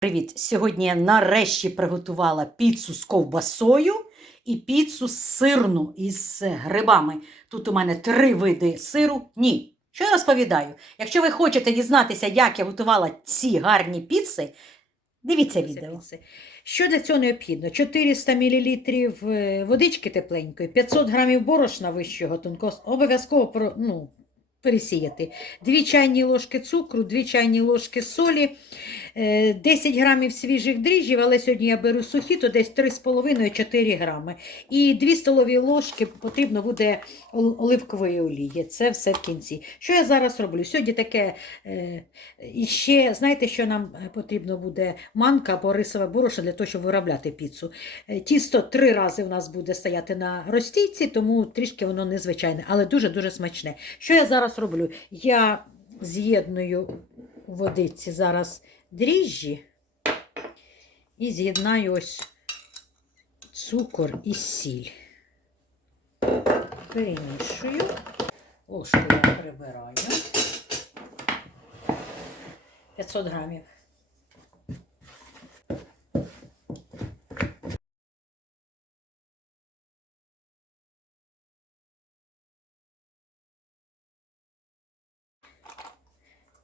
Привіт! Сьогодні я нарешті приготувала піцу з ковбасою і піцу з сирну із грибами. Тут у мене три види сиру. Ні. Що я розповідаю? Якщо ви хочете дізнатися, як я готувала ці гарні піци, дивіться відео. Що для цього необхідно? 400 мл водички тепленької, 500 грамів борошна вищого тонкого, обов'язково про- ну, пересіяти. 2 чайні ложки цукру, 2 чайні ложки солі, е, 10 грамів свіжих дріжджів, але сьогодні я беру сухі, то десь 3,5-4 грами. І 2 столові ложки потрібно буде ол- оливкової олії. Це все в кінці. Що я зараз роблю? Сьогодні таке е, і ще, знаєте, що нам е, потрібно буде манка або рисове борошно для того, щоб виробляти піцу. Е, Тісто три рази у нас буде стояти на розстійці, тому трішки воно незвичайне, але дуже-дуже смачне. Що я зараз роблю? Я з'єдную водиці зараз дріжджі і з'єднаю ось цукор і сіль. Перемішую. Ложку я прибираю. 500 грамів.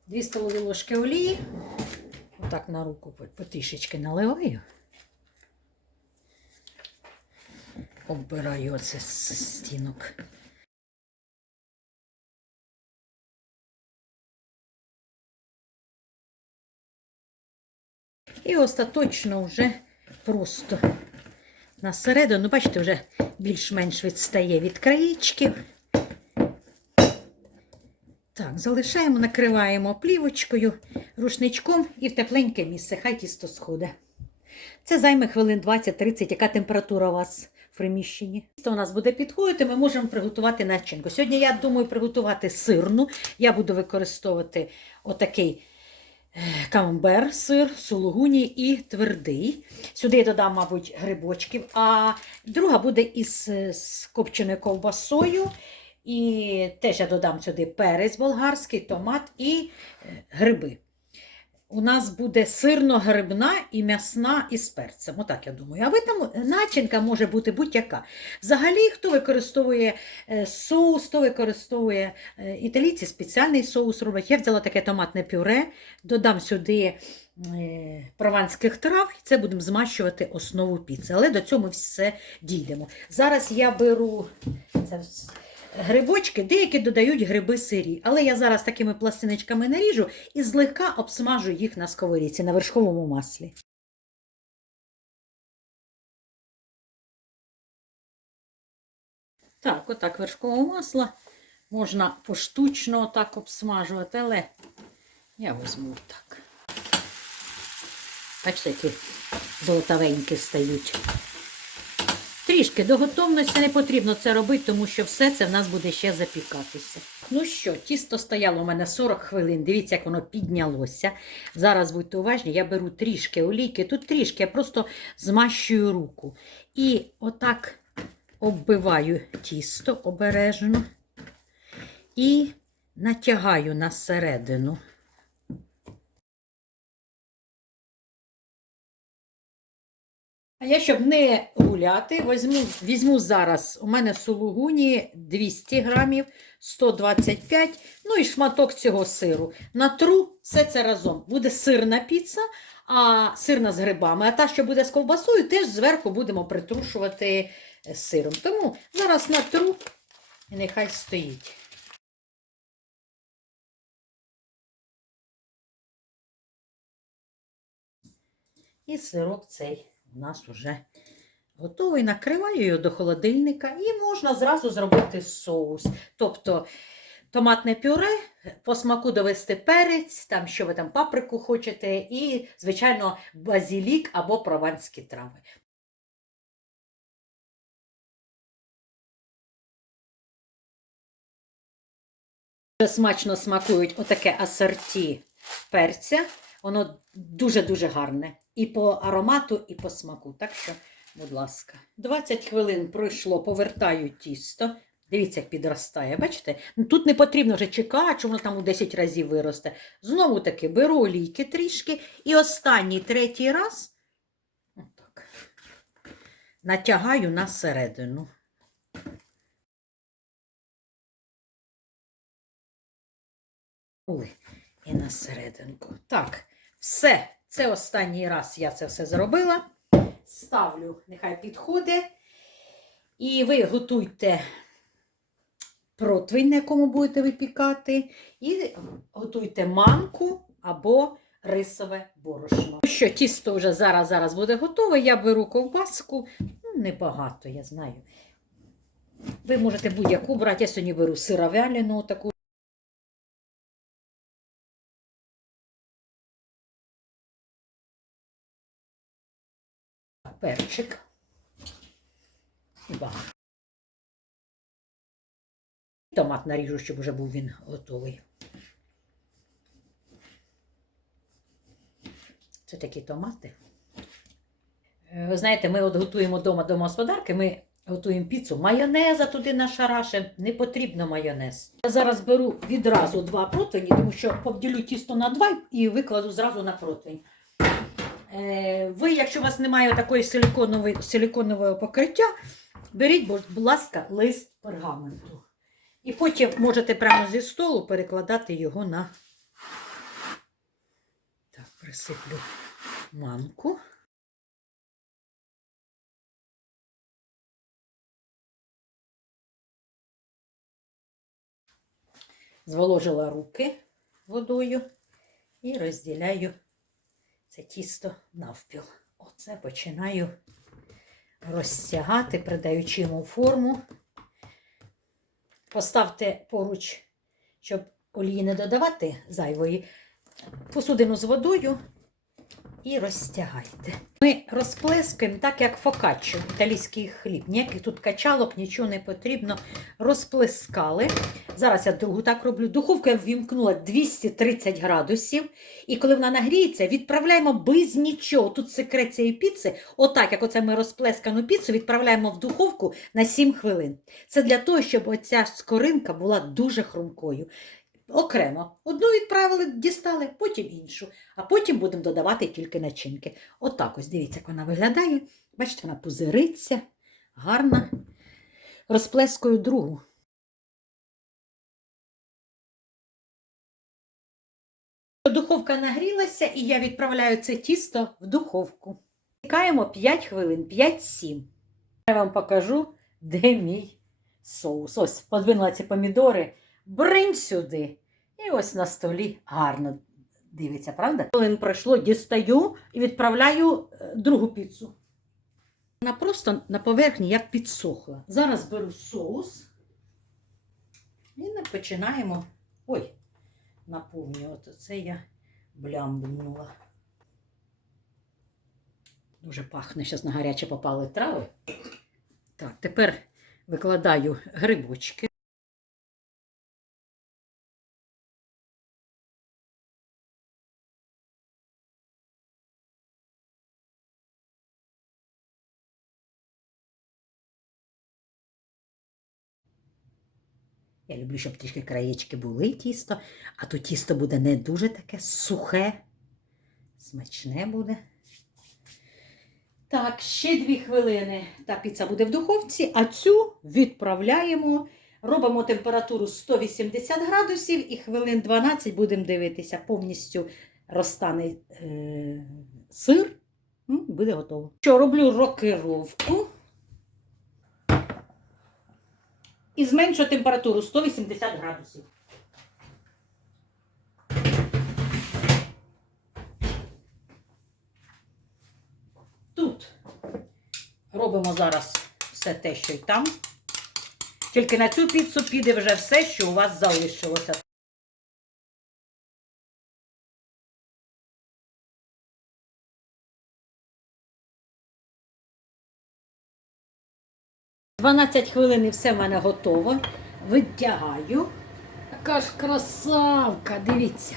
Дві столові ложки олії. Отак на руку по- потрішечки наливаю. Оббираю оце з стінок. І остаточно вже просто на середину, бачите, вже більш-менш відстає від краєчків. Так, залишаємо, накриваємо плівочкою, рушничком і в тепленьке місце, хай тісто сходить. Це займе хвилин 20-30, яка температура у вас в приміщенні. Тісто у нас буде підходити, ми можемо приготувати начинку. Сьогодні я думаю приготувати сирну. Я буду використовувати отакий е, камамбер, сир, сулугуні і твердий. Сюди я додам, мабуть, грибочків, а друга буде із е, копченою ковбасою. І теж я додам сюди перець болгарський, томат і е, гриби. У нас буде сирно-грибна і м'ясна із перцем. Отак я думаю. А ви там начинка може бути будь-яка. Взагалі, хто використовує е, соус, хто використовує е, італійці спеціальний соус роблять. Я взяла таке томатне пюре, додам сюди е, прованських трав, і це будемо змащувати основу піци. Але до цього ми все дійдемо. Зараз я беру це грибочки, деякі додають гриби сирі, але я зараз такими пластиночками наріжу і злегка обсмажу їх на сковорідці на вершковому маслі. Так, отак вершкове масло можна поштучно отак обсмажувати, але я візьму так. Бачите, які золотавенькі стають. Трішки до готовності не потрібно це робити, тому що все це в нас буде ще запікатися. Ну що, тісто стояло у мене 40 хвилин. Дивіться, як воно піднялося. Зараз будьте уважні, я беру трішки олійки. Тут трішки, я просто змащую руку. І отак оббиваю тісто обережно і натягаю на середину. А я, щоб не гуляти, візьму, візьму зараз, у мене сулугуні 200 грамів, 125, ну і шматок цього сиру. Натру все це разом. Буде сирна піца, а сирна з грибами. А та, що буде з ковбасою, теж зверху будемо притрушувати е, сиром. Тому зараз натру і нехай стоїть. І сирок цей у нас уже готовий. Накриваю його до холодильника і можна зразу зробити соус. Тобто томатне пюре, по смаку довести перець, там що ви там паприку хочете, і, звичайно, базілік або прованські трави. Смачно смакують отаке асорті перця. Воно дуже-дуже гарне. І по аромату, і по смаку. Так що, будь ласка. 20 хвилин пройшло, повертаю тісто. Дивіться, як підростає. Бачите? Ну, Тут не потрібно вже чекати, що воно там у 10 разів виросте. Знову таки беру олійки трішки і останній третій раз отак, натягаю на середину. Ой, і на серединку. Так, все. Це останній раз я це все зробила. Ставлю, нехай підходить. І ви готуйте противень, на якому будете випікати, і готуйте манку або рисове борошно. Ну Що тісто вже зараз зараз буде готове, я беру ковбаску, ну, небагато, я знаю. Ви можете будь-яку брати, я сьогодні беру сировялену таку. Перчик. Багато. Томат наріжу, щоб вже був він готовий. Це такі томати. Е, Ви знаєте, ми от готуємо вдома домогосподарки, ми готуємо піцу. Майонеза туди нашарашимо, не потрібно майонез. Я зараз беру відразу два противні, тому що поділю тісто на два і викладу зразу на противень. Е, Ви, якщо у вас немає такої силіконової, силіконового покриття, беріть, будь ласка, лист пергаменту. І потім можете прямо зі столу перекладати його на. Так, присиплю манку. Зволожила руки водою і розділяю це тісто навпіл. Оце починаю розтягати, придаючи йому форму. Поставте поруч, щоб олії не додавати зайвої, посудину з водою і розтягайте. Ми розплескуємо так, як фокаччо, італійський хліб. Ніяких тут качалок, нічого не потрібно. Розплескали. Зараз я другу так роблю. Духовку я ввімкнула 230 градусів. І коли вона нагріється, відправляємо без нічого. Тут секрет цієї піци, отак, як оце ми розплескану піцу, відправляємо в духовку на 7 хвилин. Це для того, щоб оця скоринка була дуже хрумкою. Окремо. Одну відправили, дістали, потім іншу. А потім будемо додавати тільки начинки. Отак ось, дивіться, як вона виглядає. Бачите, вона пузириться, гарна. Розплескую другу. Духовка нагрілася, і я відправляю це тісто в духовку. Чекаємо 5 хвилин, 5-7. Я вам покажу, де мій соус. Ось подвинула ці помідори. Бринь сюди. І ось на столі гарно дивиться, правда? Хвилин пройшло, дістаю і відправляю е, другу піцу. Вона просто на поверхні як підсохла. Зараз беру соус і починаємо. Ой, наповнювати. Це я блямбнула. Дуже пахне, зараз на гаряче попали трави. Так, тепер викладаю грибочки. Я люблю, щоб трішки краєчки були тісто, а то тісто буде не дуже таке сухе, смачне буде. Так, ще дві хвилини та піца буде в духовці, а цю відправляємо. Робимо температуру 180 градусів і хвилин 12 будемо дивитися, повністю розтане е, сир. Буде готово. Що роблю рокировку. І зменшує температуру 180 градусів. Тут робимо зараз все те, що й там. Тільки на цю піцу піде вже все, що у вас залишилося. Дванадцять хвилин і все в мене готово. Витягаю. Така ж красавка, дивіться.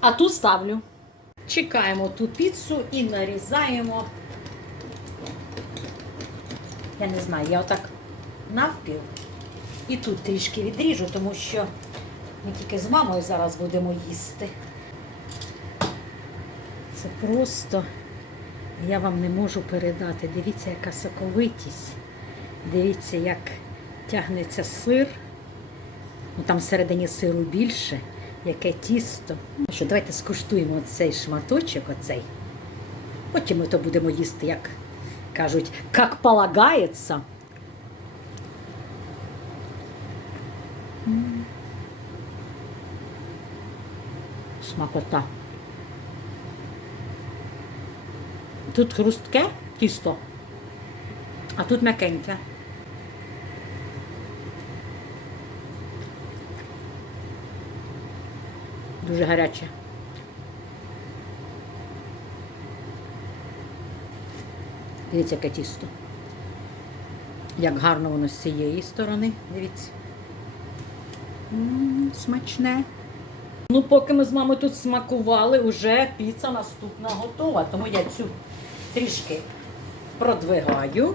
А ту ставлю. Чекаємо ту піцу і нарізаємо. Я не знаю, я отак навпіл І тут трішки відріжу, тому що ми тільки з мамою зараз будемо їсти. Це просто я вам не можу передати. Дивіться, яка соковитість. Дивіться, як тягнеться сир. Ну, там всередині сиру більше, яке тісто. Що, давайте скуштуємо цей шматочок, оцей. Потім ми то будемо їсти, як кажуть, як полагається. Смакота. Тут хрустке тісто, а тут м'якеньке. Дуже гаряче. Дивіться, яке тісто. Як гарно воно з цієї сторони. Дивіться. М, смачне. Ну, поки ми з мамою тут смакували, уже піца наступна готова. Тому я цю трішки продвигаю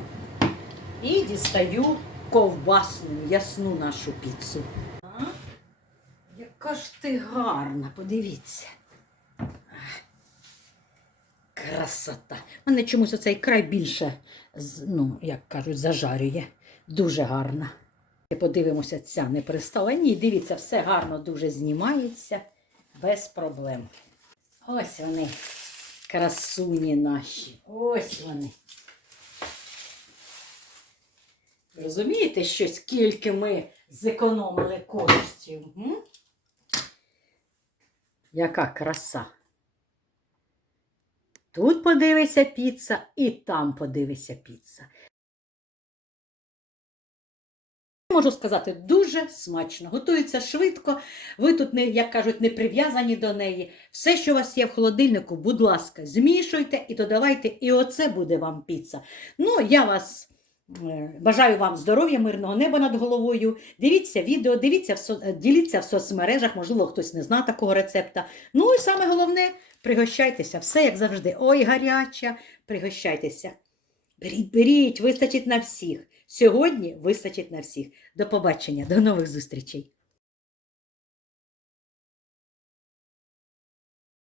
і дістаю ковбасну, ясну нашу піцу. Яка ж ти гарна, подивіться. Красота. Мене чомусь оцей край більше, ну, як кажуть, зажарює. Дуже гарна. Подивимося, ця не пристала. Ні, дивіться, все гарно дуже знімається, без проблем. Ось вони, красуні наші. Ось вони. Розумієте, що скільки ми зекономили коштів? М? Яка краса. Тут подивися піца і там подивися піца. Можу сказати, дуже смачно. Готується швидко. Ви тут, не, як кажуть, не прив'язані до неї. Все, що у вас є в холодильнику, будь ласка, змішуйте і додавайте, і оце буде вам піца. Ну, я вас бажаю вам здоров'я, мирного неба над головою. Дивіться відео, дивіться в со- е, діліться в соцмережах, можливо, хтось не знає такого рецепта. Ну і саме головне, пригощайтеся, все як завжди. Ой, гаряча, пригощайтеся. Беріть, беріть, вистачить на всіх. Сьогодні вистачить на всіх. До побачення, до нових зустрічей.